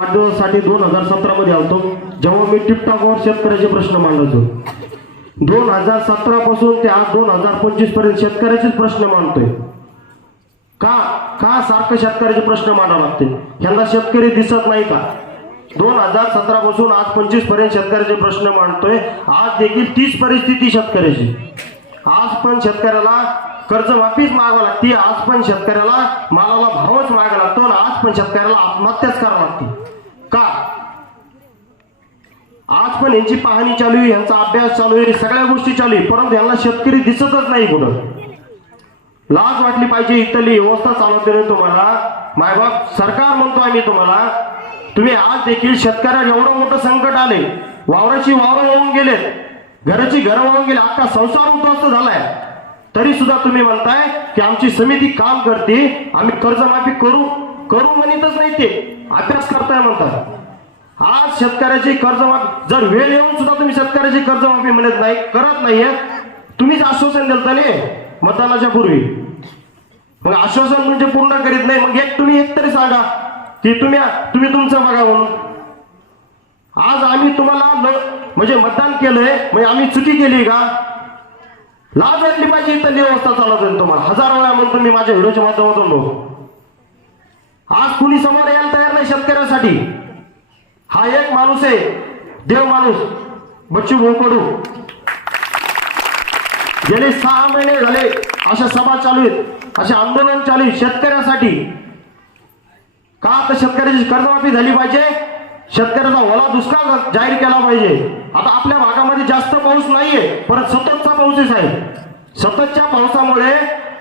वाढदिवसासाठी दोन हजार सतरा मध्ये आलतो. जेव्हा मी टिपटाकवर शेतकऱ्याचे प्रश्न मांडायचो दोन हजार सतरा पासून ते आज दोन हजार पंचवीसपर्यंत शेतकऱ्याचेच प्रश्न मांडतोय. का का सारखं शेतकऱ्याचे प्रश्न मांडावे लागते? ह्यांना शेतकरी दिसत नाही का? दोन हजार सतरा पासून आज पंचवीसपर्यंत शेतकऱ्याचे प्रश्न मांडतोय. आज देखील तीच परिस्थिती शेतकऱ्याची. आज पण शेतकऱ्याला कर्ज वापीस मागावं लागते. आज पण शेतकऱ्याला मालाला भावच मागावा लागतो आणि आज पण शेतकऱ्याला आत्महत्याच करावं लागते. का? आज पण यांची पाहणी चालू आहे यांचा अभ्यास चालू आहे सगळ्या गोष्टी चालू आहे. परंतु यांना शेतकरी दिसतच नाही कुठं. लाज वाटली पाहिजे इथली व्यवस्था चालवते नाही तुम्हाला. मायबाप सरकार म्हणतो आम्ही तुम्हाला तुम्ही आज देखील शेतकऱ्याला एवढं मोठं संकट आले. वावराची वावरं वाहून गेलेत. घराची घरं वाहून गेले. अख्खा संसार उद्ध्वस्त झालाय. तरी सुद्धा तुम्ही म्हणताय की आमची समिती काम करते आम्ही कर्जमाफी करू करू म्हणतच नाही ते. अभ्यास करताय म्हणतात. आज शेतकऱ्याची कर्जमाफी जर वेळ येऊन सुद्धा तुम्ही शेतकऱ्याची कर्जमाफी म्हणत नाही करत नाहीये तुम्हीच आश्वासन दिलं नाही मतदानाच्या पूर्वी. मग आश्वासन म्हणजे पूर्ण करीत नाही मग एक तुम्ही एक तरी सांगा की तुम्ही तुम्ही तुमचं बघा म्हणून. आज आम्ही तुम्हाला म्हणजे मतदान केलंय म्हणजे आम्ही चुकी केली का? लाज वाटली पाहिजे इथं व्यवस्था चालवतो तुम्हाला. हजार वेळा म्हणतो मी माझ्या व्हिडिओच्या माध्यमातून लोक आज कुणी समोर यायला तयार नाही शेतकऱ्यासाठी. हा एक माणूस आहे देव माणूस. बच्चू भोकडू गेले सहा महिने झाले अशा सभा चालू आहेत असे आंदोलन चालू आहे शेतकऱ्यासाठी. का तर शेतकऱ्याची कर्जमाफी झाली पाहिजे? शेतकऱ्याचा ओला दुष्काळ जाहीर केला पाहिजे. आता आपल्या भागामध्ये जास्त पाऊस नाहीये परत सतत पाऊस आहे साहेब. सततच्या पावसामुळे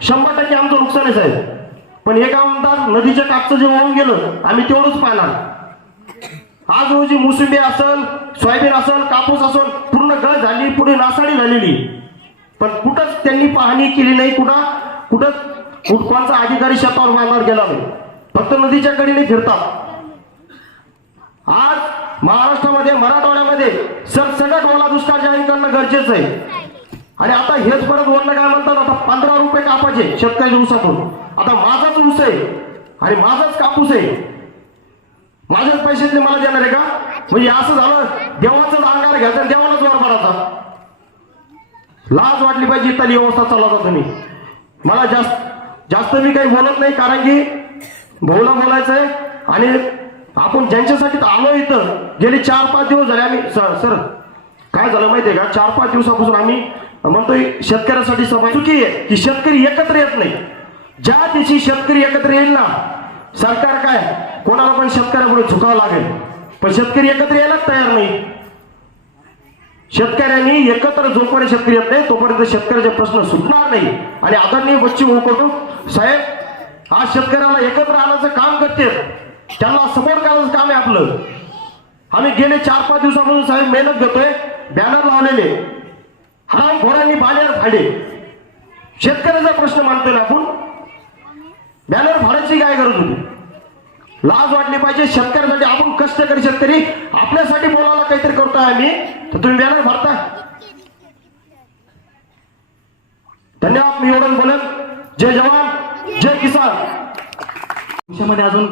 शंभर टक्के आमचं नुकसान आहे साहेब. पण हे काय म्हणतात नदीच्या कापचं जे वाहून गेलं आम्ही तेवढंच पाहणार. आज रोजी मोसंबी असल सोयाबीन असल कापूस असल पूर्ण गळ झाली पुढे नासाडी झालेली. पण कुठंच त्यांनी पाहणी केली नाही कुठं कुठं कुठ- कोणचा अधिकारी शेतावर बांधणार गेला नाही. फक्त नदीच्या कडेने फिरतात. आज महाराष्ट्रामध्ये मराठवाड्यामध्ये सरसकट ओला दुष्काळ जाहीर करणं गरजेचं आहे. आणि आता हेच परत वरलं काय म्हणतात? आता पंधरा रुपये कापाचे शेतकऱ्याच्या ऊसातून आता माझाच ऊस आहे. आणि माझाच कापूस आहे. माझ्याच पैशातले मला देणार आहे का? म्हणजे असं झालं देवाचाच अंगार घ्यायचा देवालाच वर पडायचा लाज वाटली पाहिजे इथली व्यवस्था चालवता तुम्ही. मला जास्त जास्त मी काही बोलत नाही कारण की भाऊला बोलायचं आहे. आणि आपण ज्यांच्यासाठी तर आलो इथं गेले चार पाच दिवस झाले आम्ही सर सर काय झालं माहितीये का? चार पाच दिवसापासून आम्ही म्हणतोय शेतकऱ्यासाठी सभा चुकी आहे की शेतकरी एकत्र येत नाही. ज्या दिवशी शेतकरी एकत्र येईल ना सरकार काय कोणाला पण शेतकऱ्यापुढे झुकावं लागेल. पण शेतकरी एकत्र यायलाच तयार नाही. शेतकऱ्यांनी एकत्र जोपर्यंत शेतकरी येत नाही तोपर्यंत शेतकऱ्याचे प्रश्न सुटणार नाही. आणि आदरणीय बच्ची मुकडून साहेब आज शेतकऱ्याला एकत्र आणायचं काम करते. त्यांना सपोर्ट करायचं काम आहे आपलं. आम्ही गेले चार पाच दिवसापासून साहेब मेहनत घेतोय बॅनर लावलेले. हा घोरांनी बाजार फाडे शेतकऱ्याचा प्रश्न मानतोय ना आपण? बॅनर फाडायची काय गरज होती? लाज वाटली पाहिजे शेतकऱ्यासाठी. आपण कष्टकरी शेतकरी. आपल्यासाठी बोलायला काहीतरी करतोय आम्ही. तर तुम्ही बॅनर फाडता. धन्यवाद मी एवढं बोलत जय जवान जय किसान. भविष्यामध्ये अजून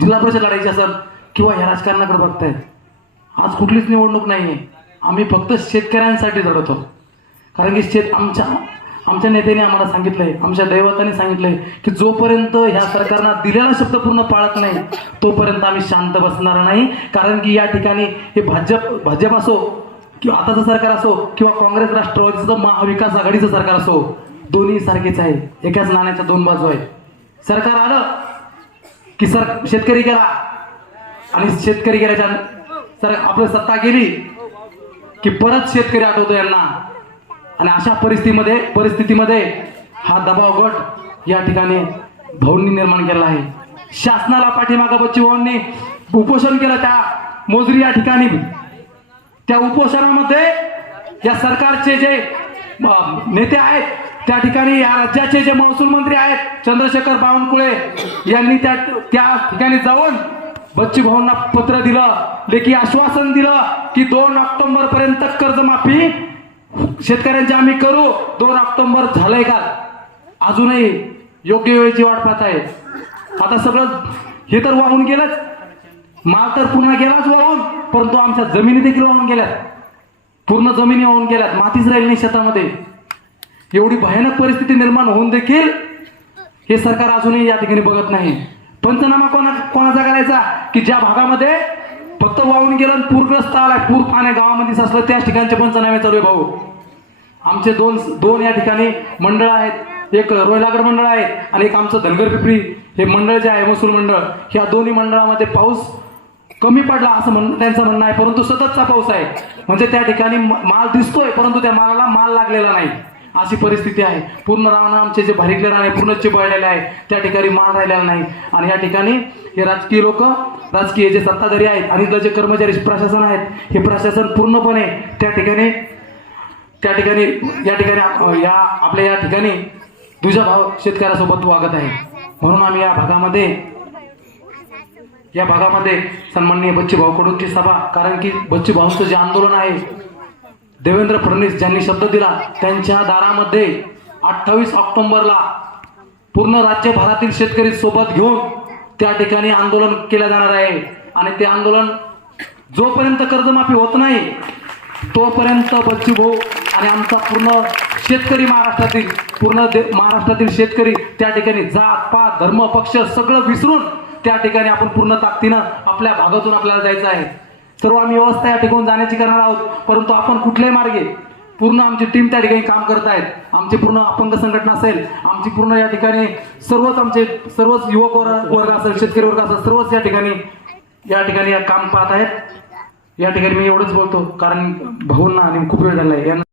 जिल्हा परिषद लढायची असेल किंवा ह्या राजकारणाकडे बघताय आज कुठलीच निवडणूक नाही आम्ही फक्त शेतकऱ्यांसाठी लढवतो कारण की शेत आमच्या आमच्या नेत्याने आम्हाला सांगितलंय आमच्या दैवताने सांगितलंय की जोपर्यंत ह्या सरकारनं दिलेला शब्द पूर्ण पाळत नाही तोपर्यंत आम्ही शांत बसणार नाही. कारण की या ठिकाणी हे भाजप भाजप असो किंवा आताचं सरकार असो किंवा काँग्रेस राष्ट्रवादीचं महाविकास आघाडीचं सरकार असो दोन्ही सारखेच आहे. एकाच नाण्याच्या दोन बाजू आहे. सरकार आलं की सर शेतकरी गेला आणि शेतकरी गेल्याच्या सर आपलं सत्ता गेली की परत शेतकरी आठवतो यांना. आणि अशा परिस्थितीमध्ये परिस्थितीमध्ये हा दबाव गट या ठिकाणी भाऊंनी निर्माण केला आहे. शासनाला पाठीमागा बच्ची भाऊंनी उपोषण केलं त्या मोजरी या ठिकाणी. त्या उपोषणामध्ये या सरकारचे जे नेते आहेत त्या ठिकाणी या राज्याचे जे महसूल मंत्री आहेत चंद्रशेखर बावनकुळे यांनी त्या त्या ठिकाणी जाऊन बच्ची भाऊंना पत्र दिलं लेखी आश्वासन दिलं की दोन ऑक्टोबर पर्यंत कर्जमाफी शेतकऱ्यांचे आम्ही करू. दोन ऑक्टोबर झालंय का? अजूनही योग्य वेळेची वाट पाहत आहे. आता सगळं हे तर वाहून गेलंच. माल तर पूर्ण गेलाच वाहून परंतु आमच्या जमिनी देखील वाहून गेल्यात. पूर्ण जमिनी वाहून गेल्यात. मातीच राहिली नाही शेतामध्ये. एवढी भयानक परिस्थिती निर्माण होऊन देखील हे सरकार अजूनही या ठिकाणी बघत नाही. पंचनामा कोणा कोणाचा करायचा? की ज्या भागामध्ये फक्त वाहून गेलं आणि पूरग्रस्त आलाय पूर पाण्या गावामध्येच असलं त्याच ठिकाणचे पंचनामे चालू आहे भाऊ. आमचे दोन दोन या ठिकाणी मंडळ आहेत. एक रोहिलागड मंडळ आहे आणि एक आमचं धनगर पिपरी. हे मंडळ जे आहे महसूल मंडळ ह्या दोन्ही मंडळामध्ये पाऊस कमी पडला असं म्हण त्यांचं म्हणणं आहे. परंतु सततचा पाऊस आहे. म्हणजे त्या ठिकाणी म- माल दिसतोय परंतु त्या मालाला माल लागलेला नाही. अशी परिस्थिती आहे. पूर्ण रावणा आमचे जे भारीकले राहणे पूर्ण चिबळलेले आहे. त्या ठिकाणी माल राहिलेला नाही. आणि या ठिकाणी हे राजकीय लोक राजकीय जे सत्ताधारी आहेत आणि इथलं जे कर्मचारी प्रशासन आहेत हे प्रशासन पूर्णपणे त्या ठिकाणी त्या ठिकाणी या ठिकाणी या आपल्या या ठिकाणी तुझा भाव शेतकऱ्यासोबत वागत आहे. म्हणून आम्ही या भागामध्ये या भागामध्ये सन्माननीय बच्ची भाऊ कडूंची सभा कारण की बच्ची भाऊंचं जे आंदोलन आहे देवेंद्र फडणवीस ज्यांनी शब्द दिला त्यांच्या दारामध्ये अठ्ठावीस ऑक्टोबरला पूर्ण राज्यभरातील शेतकरी सोबत घेऊन त्या ठिकाणी आंदोलन केलं जाणार आहे. आणि ते आंदोलन जोपर्यंत कर्जमाफी होत नाही तोपर्यंत बच्चू भाऊ आणि आमचा पूर्ण शेतकरी महाराष्ट्रातील पूर्ण दे महाराष्ट्रातील शेतकरी त्या ठिकाणी जात पात धर्म पक्ष सगळं विसरून त्या ठिकाणी आपण पूर्ण ताकदीनं आपल्या भागातून आपल्याला जायचं आहे. सर्व हो, आम्ही व्यवस्था या ठिकाणी जाण्याची करणार आहोत. परंतु आपण कुठल्याही मार्गे पूर्ण आमची टीम त्या ठिकाणी काम करत आहेत. आमची पूर्ण अपंग संघटना असेल आमची पूर्ण या ठिकाणी सर्वच आमचे सर्वच युवक वर्ग वर्ग असेल शेतकरी वर्ग असेल सर्वच या ठिकाणी या ठिकाणी काम पाहत आहेत. या ठिकाणी मी एवढंच बोलतो कारण भाऊंना आणि खूप वेळ झालाय यांना